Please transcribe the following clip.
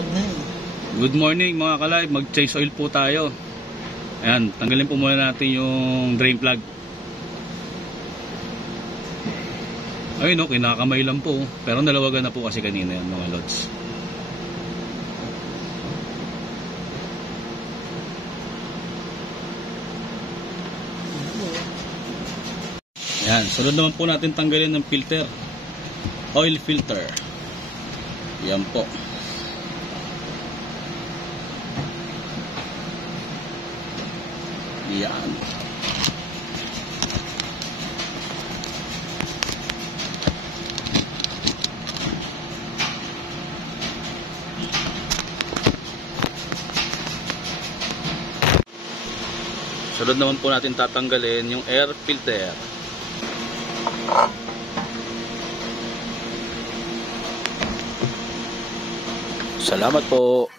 Good morning mga ka-live, mag-chase oil po tayo. Ayan, tanggalin po muna natin yung drain plug. Ayun no, kinakamay lang po. Pero nalawagan na po kasi kanina yan mga lods. Ayan, sunod naman po natin tanggalin ng filter. Oil filter. Yan po. Yan. Sunod naman po natin tatanggalin yung air filter. Salamat po.